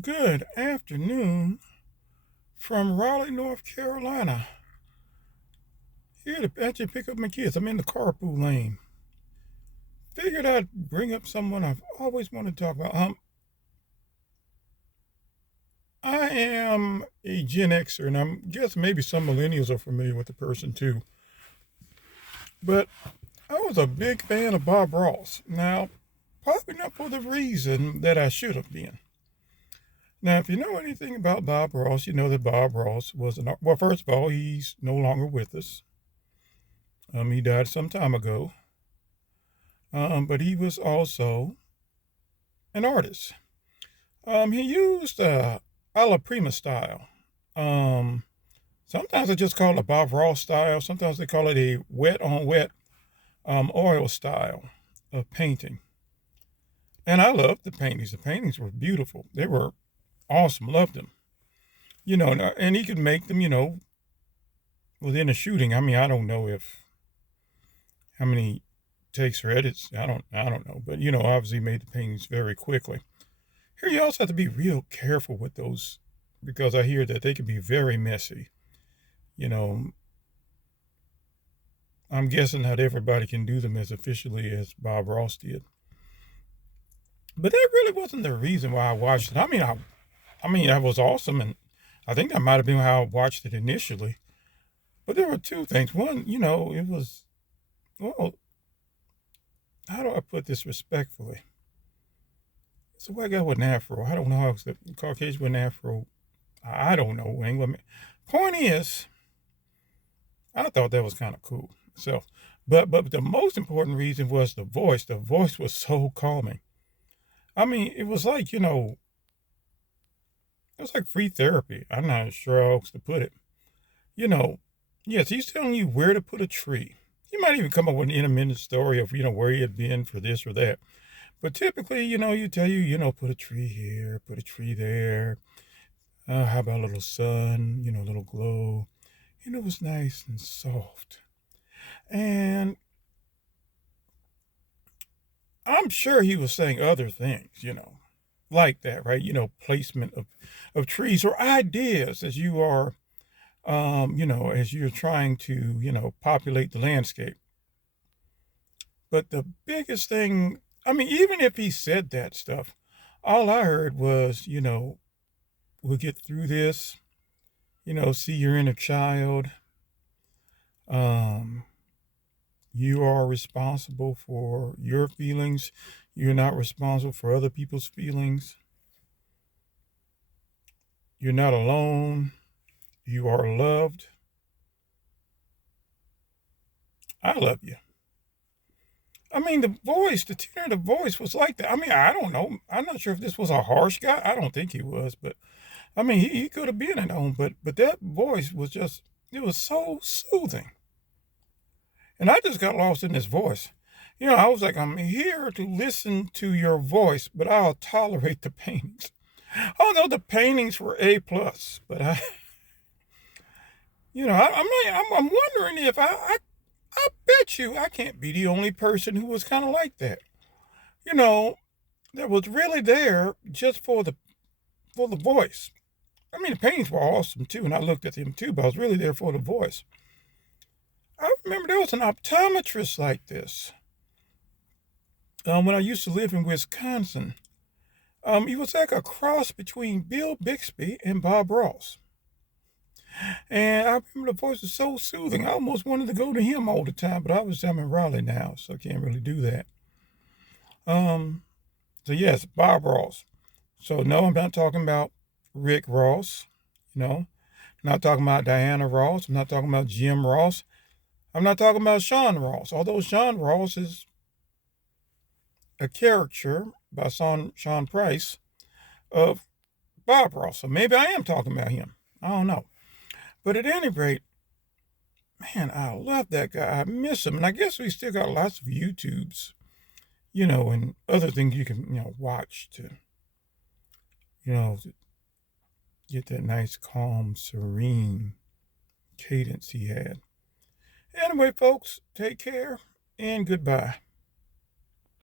Good afternoon from Raleigh, North Carolina. Here to actually pick up my kids. I'm in the carpool lane. Figured I'd bring up someone I've always wanted to talk about. I am a Gen Xer, and I guess maybe some millennials are familiar with the person too. But I was a big fan of Bob Ross. Now, probably not for the reason that I should have been. Now, if you know anything about Bob Ross, you know that Bob Ross was well. First of all, he's no longer with us. He died some time ago. But he was also an artist. He used alla prima style. Um, Sometimes they just call it a Bob Ross style. Sometimes they call it a wet on wet oil style of painting. And I loved the paintings. The paintings were beautiful. They were awesome. Loved them. And he could make them, within a shooting. I mean, I don't know if how many takes or edits. I don't know. But obviously made the paintings very quickly. Here you also have to be real careful with those because I hear that they can be very messy. You know, I'm guessing not everybody can do them as efficiently as Bob Ross did. But that really wasn't the reason why I watched it. I mean that was awesome, and I think that might have been how I watched it initially. But there were two things. One, it was well, how do I put this respectfully? It's a white guy with an afro. I don't know how it's the Caucasian with an afro. I don't know. Point is, I thought that was kind of cool. So, but the most important reason was the voice. The voice was so calming. I mean, it was like free therapy. I'm not sure how else to put it. You know, yes, he's telling you where to put a tree. He might even come up with an intermittent story of where he had been for this or that. But typically, you tell you, put a tree here, put a tree there. How about a little sun, a little glow. It was nice and soft. And I'm sure he was saying other things, like that, right? Placement of trees or ideas as you are, as you're trying to, populate the landscape. But the biggest thing, I mean, even if he said that stuff, all I heard was, we'll get through this, see your inner child. Um, you are responsible for your feelings. You're not responsible for other people's feelings. You're not alone. You are loved. I love you. I mean, the tenor of the voice was like that. I mean, I don't know. I'm not sure if this was a harsh guy. I don't think he was, but I mean, he could have been at home, but that voice was just, it was so soothing. And I just got lost in his voice. I was like, I'm here to listen to your voice, but I'll tolerate the paintings. Oh no, the paintings were A plus, but I'm wondering if I bet you I can't be the only person who was kind of like that. You know, that was really there just for the voice. I mean, the paintings were awesome too, and I looked at them too, but I was really there for the voice. I remember there was an optometrist like this when I used to live in Wisconsin. He was like a cross between Bill Bixby and Bob Ross. And I remember the voice was so soothing. I almost wanted to go to him all the time, but I was down in Raleigh now, so I can't really do that. Um, so yes, Bob Ross. So no, I'm not talking about Rick Ross. You know, I'm not talking about Diana Ross. I'm not talking about Jim Ross. I'm not talking about Sean Ross. Although Sean Ross is a caricature by Sean Price of Bob Ross. So maybe I am talking about him. I don't know. But at any rate, man, I love that guy. I miss him. And I guess we still got lots of YouTubes, and other things you can, watch to, to get that nice, calm, serene cadence he had. Anyway, folks, take care and goodbye.